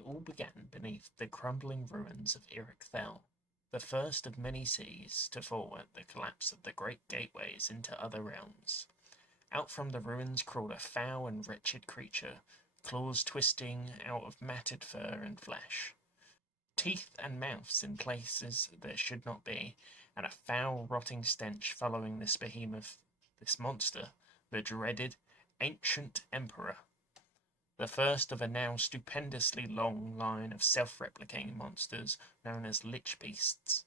It all began beneath the crumbling ruins of Fell, the first of many cities to fall at the collapse of the great gateways into other realms. Out from the ruins crawled a foul and wretched creature, claws twisting out of matted fur and flesh, teeth and mouths in places there should not be, and a foul, rotting stench following this behemoth, this monster, the dreaded ancient emperor, the first of a now stupendously long line of self-replicating monsters known as Litchbeasts.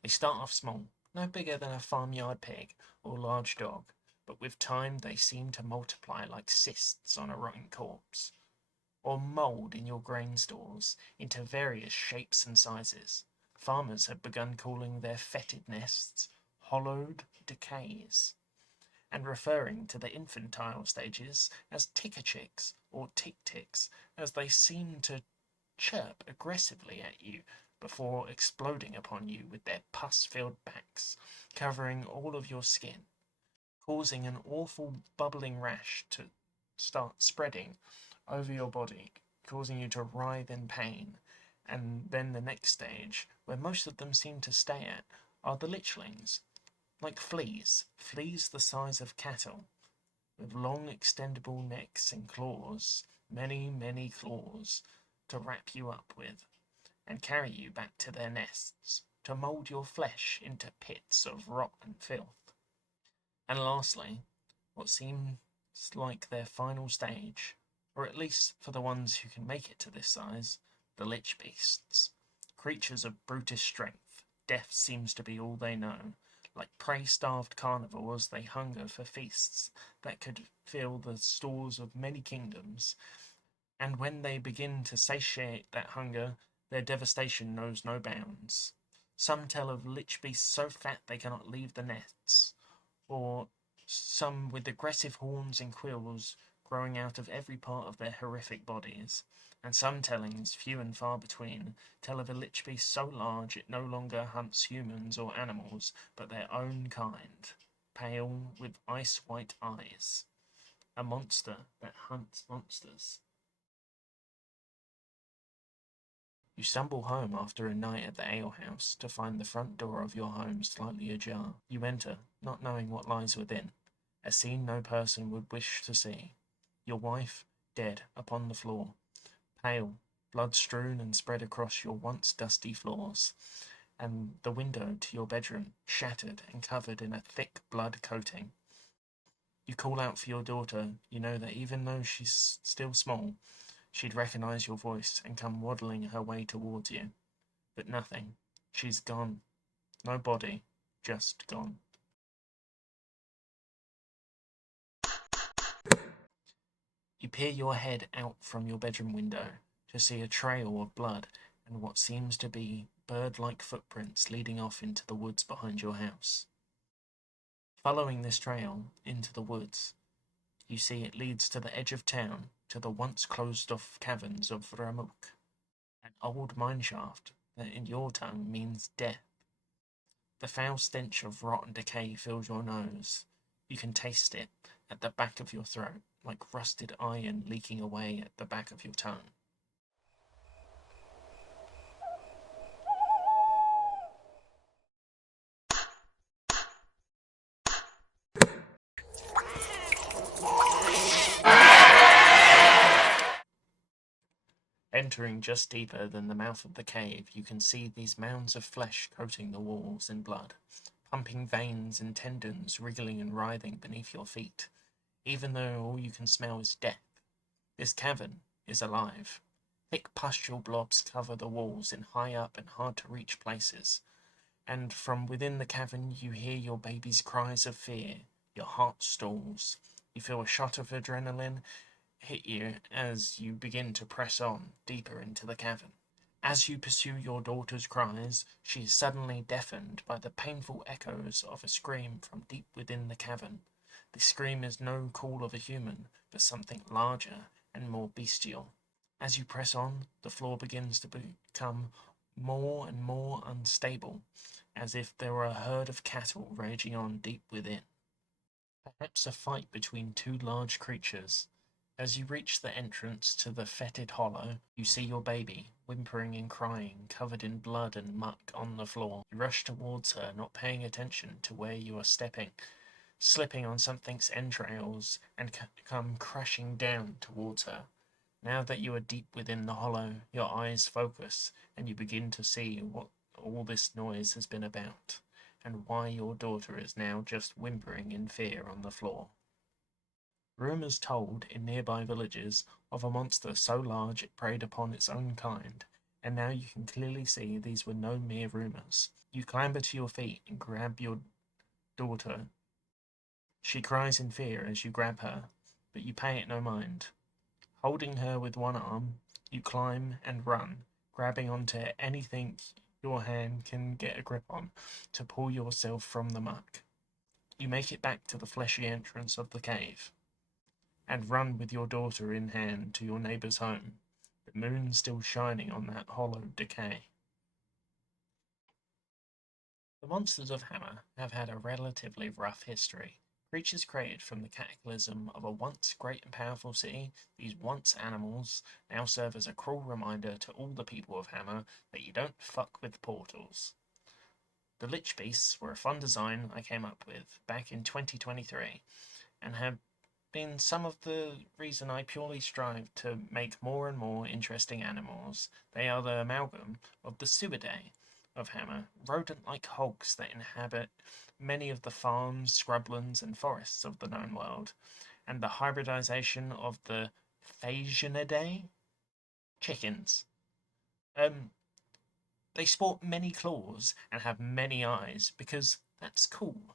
They start off small, no bigger than a farmyard pig or large dog, but with time they seem to multiply like cysts on a rotting corpse, or mould in your grain stores into various shapes and sizes. Farmers have begun calling their fetid nests hollowed decays, and referring to the infantile stages as ticker chicks or tick ticks, as they seem to chirp aggressively at you before exploding upon you with their pus-filled backs, covering all of your skin, causing an awful bubbling rash to start spreading over your body, causing you to writhe in pain. And then the next stage, where most of them seem to stay at, are the litchlings, like fleas, fleas the size of cattle, with long extendable necks and claws, many, many claws, to wrap you up with, and carry you back to their nests, to mould your flesh into pits of rot and filth. And lastly, what seems like their final stage, or at least for the ones who can make it to this size, the lich beasts, creatures of brutish strength. Death seems to be all they know. Like prey-starved carnivores, they hunger for feasts that could fill the stores of many kingdoms, and when they begin to satiate that hunger, their devastation knows no bounds. Some tell of lich beasts so fat they cannot leave the nests, or some with aggressive horns and quills growing out of every part of their horrific bodies, and some tellings, few and far between, tell of a lich beast so large it no longer hunts humans or animals, but their own kind, pale with ice-white eyes. A monster that hunts monsters. You stumble home after a night at the alehouse to find the front door of your home slightly ajar. You enter, not knowing what lies within, a scene no person would wish to see. Your wife, dead, upon the floor, pale, blood-strewn and spread across your once dusty floors, and the window to your bedroom, shattered and covered in a thick blood coating. You call out for your daughter. You know that even though she's still small, she'd recognize your voice and come waddling her way towards you. But nothing. She's gone. No body. Just gone. You peer your head out from your bedroom window to see a trail of blood and what seems to be bird-like footprints leading off into the woods behind your house. Following this trail into the woods, you see it leads to the edge of town, to the once closed-off caverns of Ramuk, an old mineshaft that in your tongue means death. The foul stench of rot and decay fills your nose. You can taste it at the back of your throat, like rusted iron leaking away at the back of your tongue. Entering just deeper than the mouth of the cave, you can see these mounds of flesh coating the walls in blood, pumping veins and tendons wriggling and writhing beneath your feet, even though all you can smell is death. This cavern is alive. Thick pustule blobs cover the walls in high up and hard to reach places, and from within the cavern you hear your baby's cries of fear. Your heart stalls. You feel a shot of adrenaline hit you as you begin to press on deeper into the cavern. As you pursue your daughter's cries, she is suddenly deafened by the painful echoes of a scream from deep within the cavern. The scream is no call of a human, but something larger and more bestial. As you press on, the floor begins to become more and more unstable, as if there were a herd of cattle raging on deep within. Perhaps a fight between two large creatures, As you reach the entrance to the fetid hollow, you see your baby, whimpering and crying, covered in blood and muck on the floor. You rush towards her, not paying attention to where you are stepping, slipping on something's entrails, and come crashing down towards her. Now that you are deep within the hollow, your eyes focus, and you begin to see what all this noise has been about, and why your daughter is now just whimpering in fear on the floor. Rumours told in nearby villages of a monster so large it preyed upon its own kind, and now you can clearly see these were no mere rumours. You clamber to your feet and grab your daughter. She cries in fear as you grab her, but you pay it no mind. Holding her with one arm, you climb and run, grabbing onto anything your hand can get a grip on to pull yourself from the muck. You make it back to the fleshy entrance of the cave, and run with your daughter in hand to your neighbour's home, the moon still shining on that hollow decay. The monsters of Hammer have had a relatively rough history. Creatures created from the cataclysm of a once great and powerful city, these once animals now serve as a cruel reminder to all the people of Hammer that you don't fuck with portals. The Litchbeasts were a fun design I came up with back in 2023, and have been some of the reason I purely strive to make more and more interesting animals. They are the amalgam of the Suidae of Hammer, rodent-like hogs that inhabit many of the farms, scrublands, and forests of the known world, and the hybridization of the Phasianidae, chickens. They sport many claws and have many eyes because that's cool,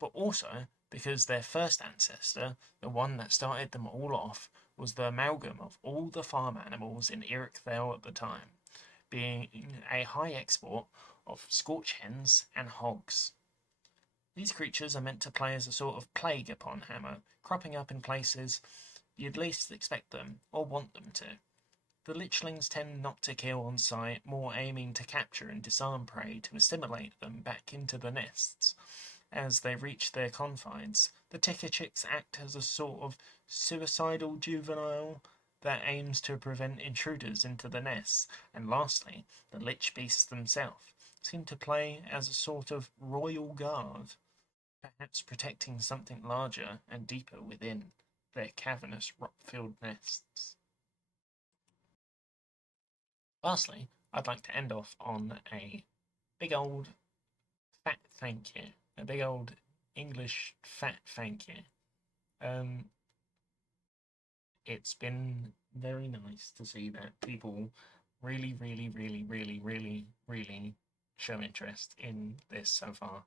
but also because their first ancestor, the one that started them all off, was the amalgam of all the farm animals in Ericthale at the time, being a high export of scorch hens and hogs. These creatures are meant to play as a sort of plague upon Hammer, cropping up in places you'd least expect them or want them to. The lichlings tend not to kill on sight, more aiming to capture and disarm prey to assimilate them back into the nests. As they reach their confines, the ticker chicks act as a sort of suicidal juvenile that aims to prevent intruders into the nests, and lastly, the lich beasts themselves seem to play as a sort of royal guard, perhaps protecting something larger and deeper within their cavernous rock-filled nests. Lastly, I'd like to end off on a big old fat thank you. A big old English fat thank you. It's been very nice to see that people really show interest in this so far.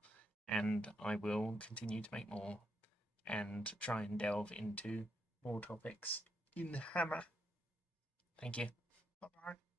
And I will continue to make more and try and delve into more topics in Hammer. Thank you. Bye bye.